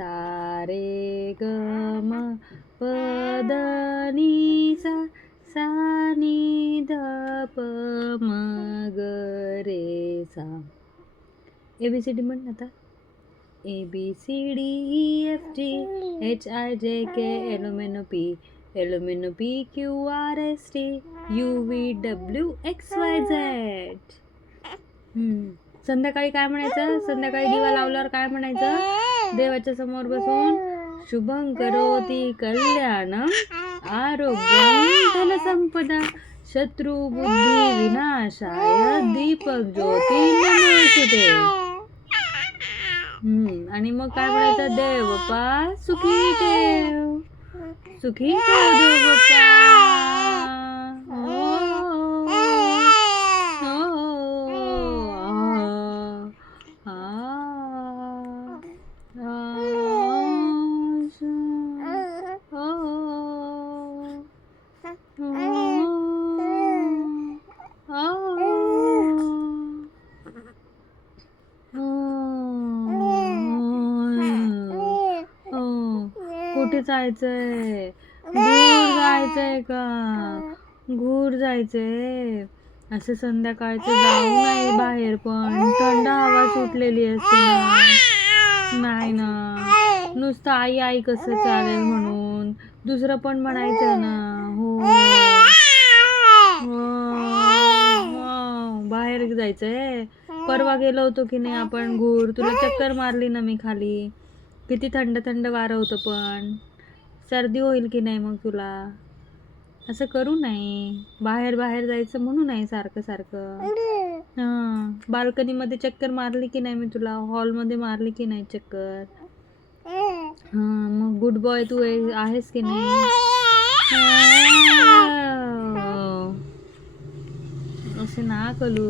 सा रे ग म प द नि सा सा नि ध प म ग रे सा. ए बी सी डी म्हण आता. A B C D E F G H I J K L M N O P L M N O P Q R S T U V W X Y Z संध्याकाळी काय म्हणायचं? संध्याकाळी दिवा लावल्यावर काय म्हणायचं? देवाच्या समोर बसून शुभं करोती कल्याणम आरोग्यम धनसंपदा शत्रु बुद्धी विनाशाय दीपक ज्योती नमोस्तुते. हम्म आणि मग काय म्हणायचं? देवपा सुखी ठेव. सुखी ठेव देवपा बाप्पा हो. हो. आ. आ. आ. हो. कुठे जायचंय? घूर जायचंय का? घूर जायचंय. असं संध्याकाळचं जाऊ नाही बाहेर पण थंड हवा सुटलेली असते नाही ना. नुसतं आई आई कसं चालेल म्हणून? दुसरं पण म्हणायचं ना. बाहेर जायचंय. परवा गेलो होतो की नाही आपण घूर. तुला चक्कर मारली ना मी खाली. किती थंड थंड वारं होतं पण. सर्दी होईल की नाही मग तुला? असं करू नाही. बाहेर बाहेर जायचं म्हणू नाही सारखं सारखं. हां बाल्कनीमध्ये चक्कर मारली की नाही मी तुला? हॉलमध्ये मारली की नाही चक्कर? हां मग गुड बॉय तू आहे- आहेस की नाही? हो. असे ना कलू